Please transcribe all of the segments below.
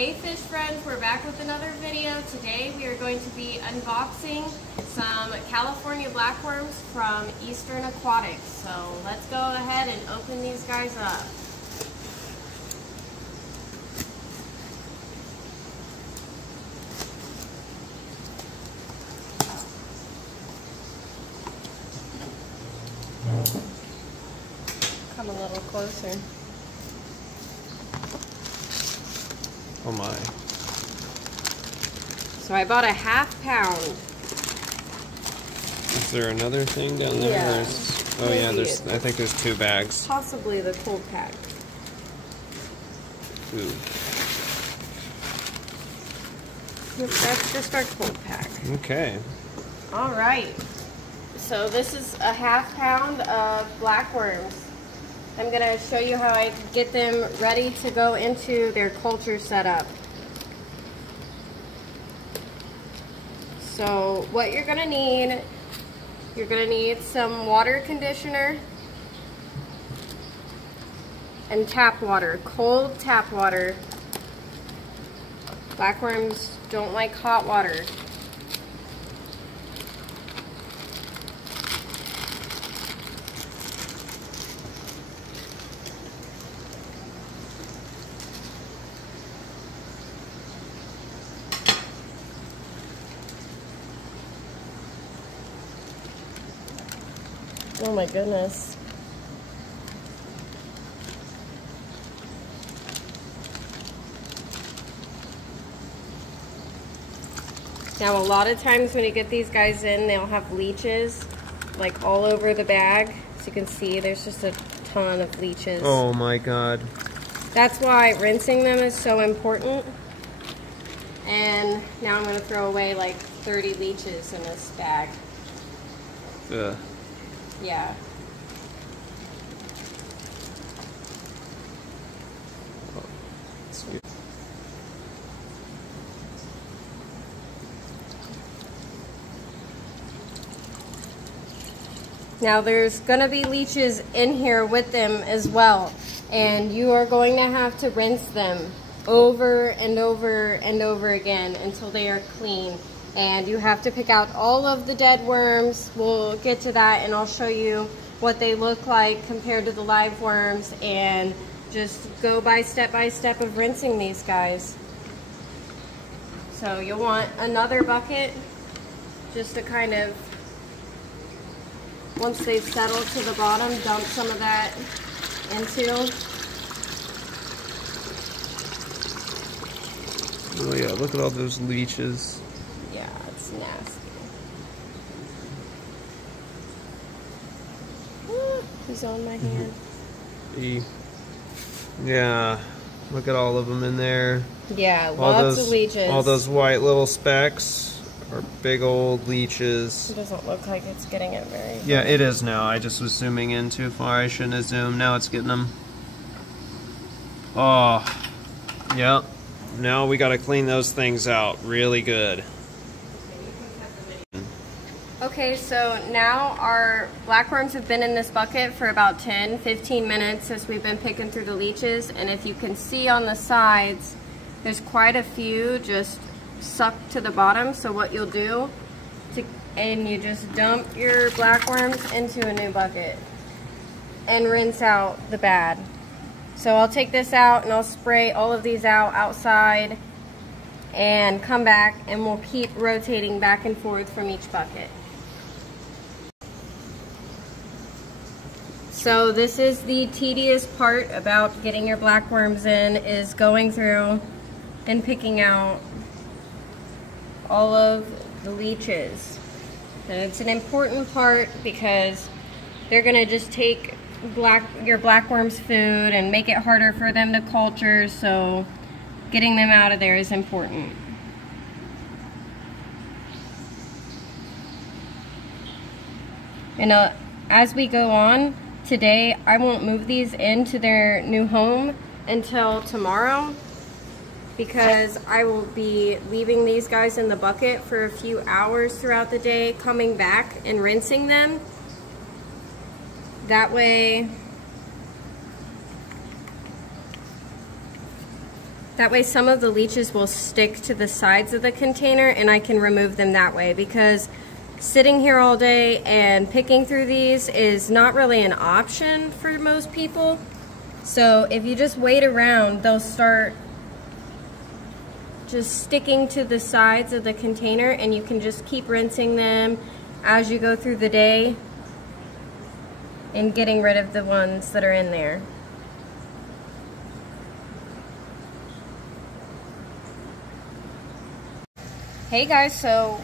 Hey fish friends, we're back with another video. Today we are going to be unboxing some California blackworms from Eastern Aquatics. So let's go ahead and open these guys up. Come a little closer. Oh my. So I bought a ½ pound. Is there another thing down there? Yeah. Oh yeah, I think there's 2 bags. Possibly the cold pack. Ooh. Yep, that's just our cold pack. Okay. Alright. So this is a ½ pound of blackworms. I'm going to show you how I get them ready to go into their culture setup. So what you're going to need some water conditioner and tap water, cold tap water. Blackworms don't like hot water. Oh my goodness. Now a lot of times when you get these guys in, they'll have leeches like all over the bag. As you can see, there's just a ton of leeches. Oh my god. That's why rinsing them is so important. And now I'm going to throw away like 30 leeches in this bag. Ugh. Yeah. Sweet. Now there's going to be leeches in here with them as well, and you are going to have to rinse them over and over and over again until they are clean. And you have to pick out all of the dead worms. We'll get to that and I'll show you what they look like compared to the live worms, and just go by step of rinsing these guys. So you'll want another bucket just to kind of, once they've settled to the bottom, dump some of that into. Oh yeah, look at all those leeches. Yeah, it's nasty. He's on my hand. Yeah, look at all of them in there. Yeah, lots of leeches. All those white little specks are big old leeches. It doesn't look like it's getting it very good. Yeah, it is now. I just was zooming in too far. I shouldn't have zoomed. Now it's getting them. Oh, yep. Now we got to clean those things out really good. Okay, so now our blackworms have been in this bucket for about 10-15 minutes as we've been picking through the leeches, and if you can see on the sides, there's quite a few just sucked to the bottom. So what you'll do, and you just dump your blackworms into a new bucket and rinse out the bad. So I'll take this out and I'll spray all of these out outside and come back, and we'll keep rotating back and forth from each bucket. So this is the tedious part about getting your blackworms in, is going through and picking out all of the leeches. And it's an important part because they're gonna just take your blackworm's food and make it harder for them to culture, so getting them out of there is important. And as we go on, today I won't move these into their new home until tomorrow, because I will be leaving these guys in the bucket for a few hours throughout the day, coming back and rinsing them. That way That way some of the leeches will stick to the sides of the container and I can remove them that way, because sitting here all day and picking through these is not really an option for most people. So if you just wait around, they'll start just sticking to the sides of the container, and you can just keep rinsing them as you go through the day and getting rid of the ones that are in there. Hey guys, so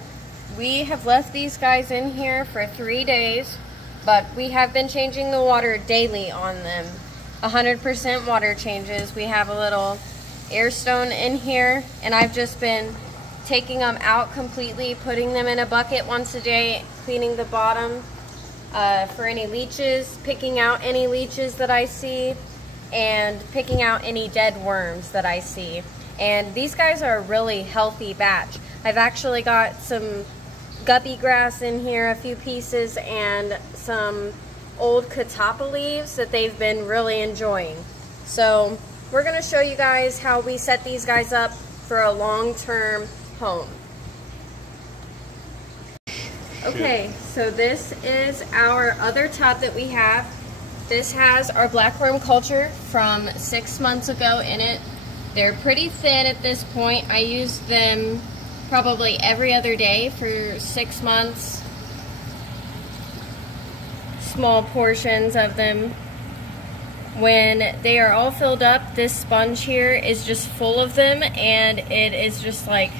we have left these guys in here for 3 days, but we have been changing the water daily on them. 100% water changes. We have a little air stone in here, and I've just been taking them out completely, putting them in a bucket once a day, cleaning the bottom for any leeches, picking out any leeches that I see, and picking out any dead worms that I see. And these guys are a really healthy batch. I've actually got some guppy grass in here, a few pieces, and some old catappa leaves that they've been really enjoying. So we're going to show you guys how we set these guys up for a long-term home. Okay, so this is our other tub that we have. This has our Blackworm Culture from 6 months ago in it. They're pretty thin at this point. I use them probably every other day for 6 months. Small portions of them. When they are all filled up, this sponge here is just full of them, and it is just like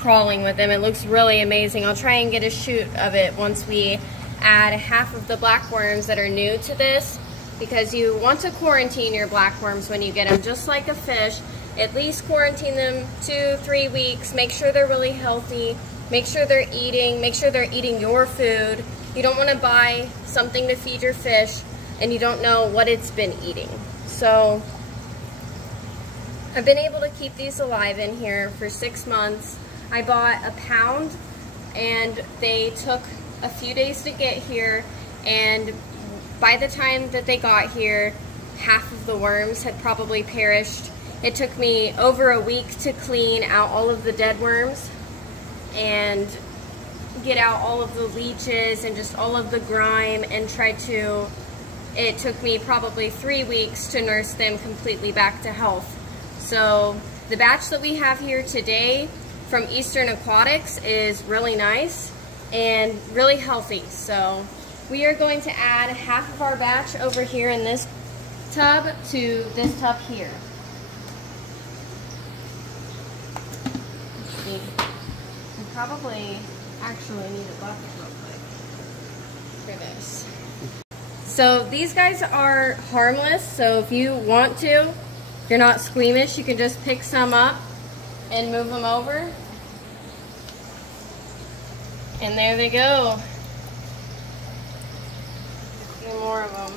crawling with them. It looks really amazing. I'll try and get a shoot of it once we add half of the blackworms that are new to this, because you want to quarantine your blackworms when you get them, just like a fish. At least quarantine them 2-3 weeks. Make sure they're really healthy. Make sure they're eating your food. You don't want to buy something to feed your fish and you don't know what it's been eating. So I've been able to keep these alive in here for 6 months. I bought a pound and they took a few days to get here, and by the time that they got here, half of the worms had probably perished. It took me over a week to clean out all of the dead worms and get out all of the leeches and just all of the grime, and it took me probably 3 weeks to nurse them completely back to health. So the batch that we have here today from Eastern Aquatics is really nice and really healthy. So we are going to add half of our batch over here in this tub to this tub here. Let's see. We probably actually need a bucket real quick for this. So these guys are harmless, so if you want to, if you're not squeamish, you can just pick some up and move them over. And there they go. A few more of them.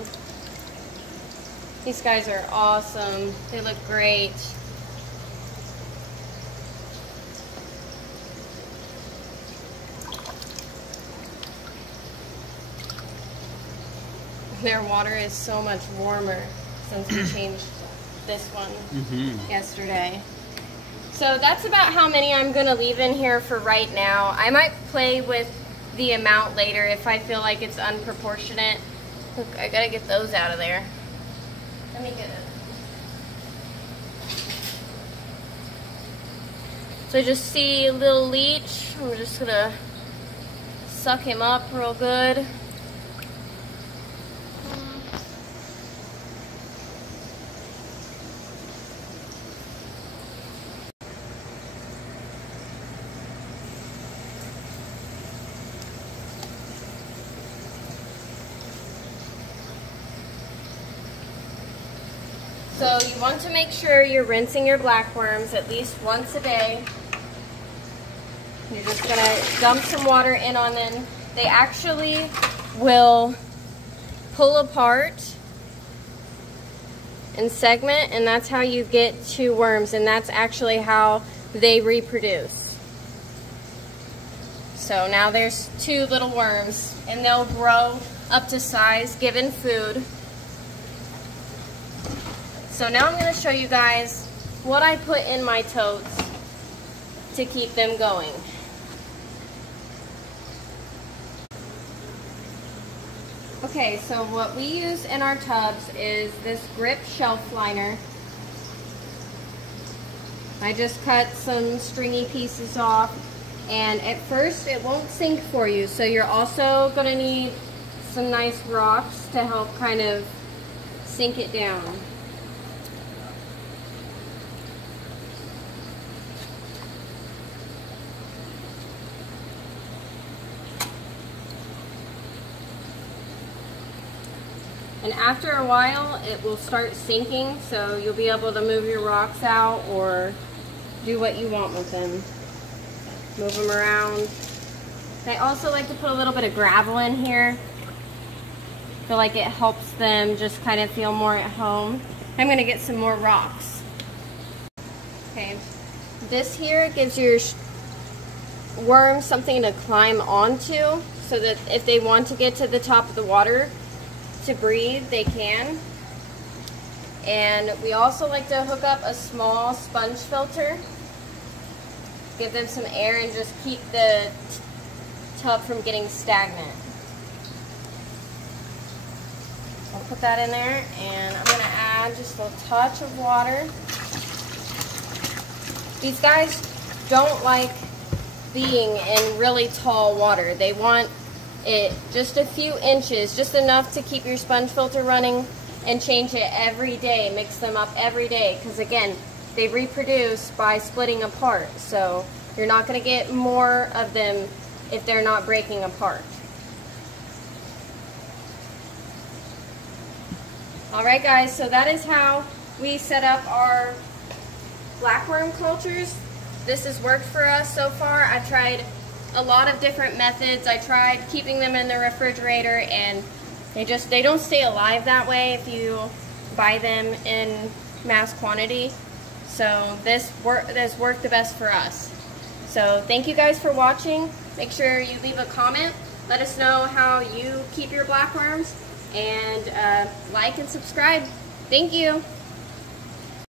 These guys are awesome. They look great. Their water is so much warmer since we changed this one yesterday. So that's about how many I'm going to leave in here for right now. I might play with the amount later if I feel like it's unproportionate. Look, I gotta get those out of there. Let me get it. So I just see a little leech. I'm just gonna suck him up real good. So you want to make sure you're rinsing your blackworms at least once a day. You're just going to dump some water in on them. They actually will pull apart and segment, and that's how you get 2 worms, and that's actually how they reproduce. So now there's 2 little worms, and they'll grow up to size given food. So now I'm going to show you guys what I put in my totes to keep them going. Okay, so what we use in our tubs is this grip shelf liner. I just cut some stringy pieces off, and at first it won't sink for you, so you're also going to need some nice rocks to help kind of sink it down. And after a while, it will start sinking, so you'll be able to move your rocks out or do what you want with them. Move them around. I also like to put a little bit of gravel in here. I feel like it helps them just kind of feel more at home. I'm going to get some more rocks. Okay, this here gives your worms something to climb onto so that if they want to get to the top of the water to breathe, they can. And we also like to hook up a small sponge filter. Give them some air and just keep the tub from getting stagnant. I'll put that in there, and I'm going to add just a touch of water. These guys don't like being in really tall water. They want it just a few inches, just enough to keep your sponge filter running, and change it every day. Mix them up every day, because again, they reproduce by splitting apart, so you're not going to get more of them if they're not breaking apart. Alright guys, so that is how we set up our blackworm cultures. This has worked for us so far. I've tried a lot of different methods. I tried keeping them in the refrigerator, and they don't stay alive that way if you buy them in mass quantity. So this worked the best for us. So thank you guys for watching. Make sure you leave a comment. Let us know how you keep your blackworms, and like and subscribe. Thank you.